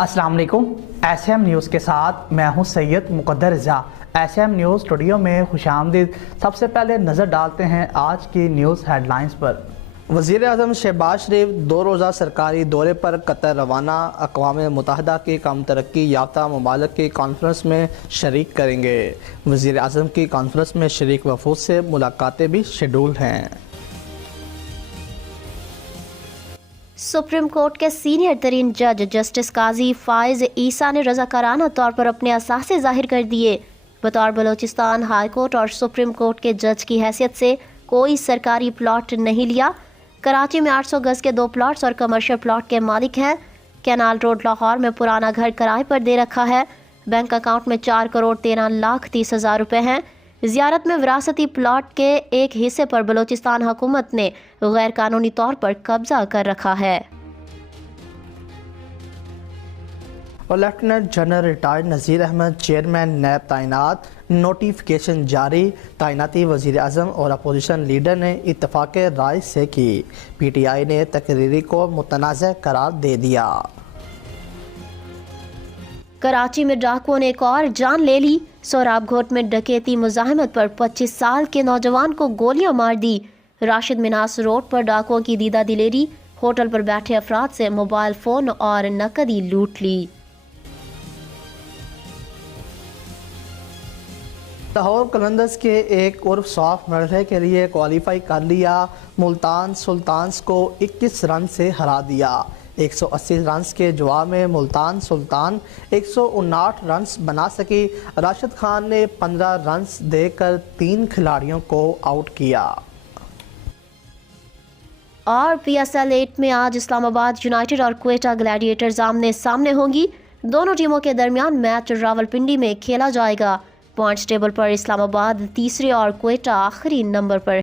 अस्सलाम वालेकुम। SM news के साथ मैं हूं सैयद मुकद्दर रज़ा। एसएम न्यूज़ स्टूडियो में खुशामदीद। सबसे पहले नज़र डालते हैं आज की न्यूज़ हेडलाइंस पर। वज़ीर आज़म शहबाज शरीफ 2 रोज़ा सरकारी दौरे पर कतर रवाना। अक़वाम मुत्तहिदा की कम तरक्की याफ्ता ममालिक की कॉन्फ्रेंस में शरीक करेंगे। वज़ीर आज़म की कॉन्फ्रेंस में शरीक वफूद से मुलाकातें भी शेड्यूल हैं। सुप्रीम कोर्ट के सीनियर तरीन जज जस्टिस काजी फाइज ईसा ने रज़ाकाराना तौर पर अपने असासे जाहिर कर दिए। बतौर बलोचिस्तान हाई कोर्ट और सुप्रीम कोर्ट के जज की हैसियत से कोई सरकारी प्लॉट नहीं लिया। कराची में 800 गज के 2 प्लॉट्स और कमर्शियल प्लॉट के मालिक हैं। कैनाल रोड लाहौर में पुराना घर किराए पर दे रखा है। बैंक अकाउंट में 4,13,30,000 रुपए हैं। ज़ियारत में विरासती प्लॉट के एक हिस्से पर बलोचिस्तान हुकूमत ने गैर कानूनी तौर पर कब्जा कर रखा है। और लेफ्टिनेंट जनरल रिटायर्ड नज़ीर अहमद चेयरमैन नैब तैनात। नोटिफिकेशन जारी। तैनाती वज़ीर आज़म और अपोजिशन लीडर ने इत्तफाक राय से की। PTI ने तकरीरी को मुतनाज़ करार दे दिया। कराची में डाकुओं ने एक और जान ले ली। सोराब घोट में डकैती मुजाहिमत पर 25 साल के नौजवान को गोलियां मार दी। राशिद मिनास रोड पर डाकुओं की दीदा दिलेरी। होटल पर बैठे अफराद से मोबाइल फ़ोन और नकदी लूट ली। लाहौर कलंदर्स के एक उर्फ सॉफ्ट मरहले के लिए क्वालिफाई कर लिया। मुल्तान सुल्तान्स को 21 रन से हरा दिया। 180 रन्स के जवाब में मुल्तान सुल्तान 159 रन्स बना सकी। राशिद खान ने 15 रन्स देकर 3 खिलाड़ियों को आउट किया। और PSL 8 में आज इस्लामाबाद यूनाइटेड और क्वेटा ग्लैडिएटर्स आमने सामने होंगी। दोनों टीमों के दरमियान मैच रावलपिंडी में खेला जाएगा। पॉइंट्स टेबल पर इस्लामाबाद तीसरे और क्वेटा आखिरी नंबर पर।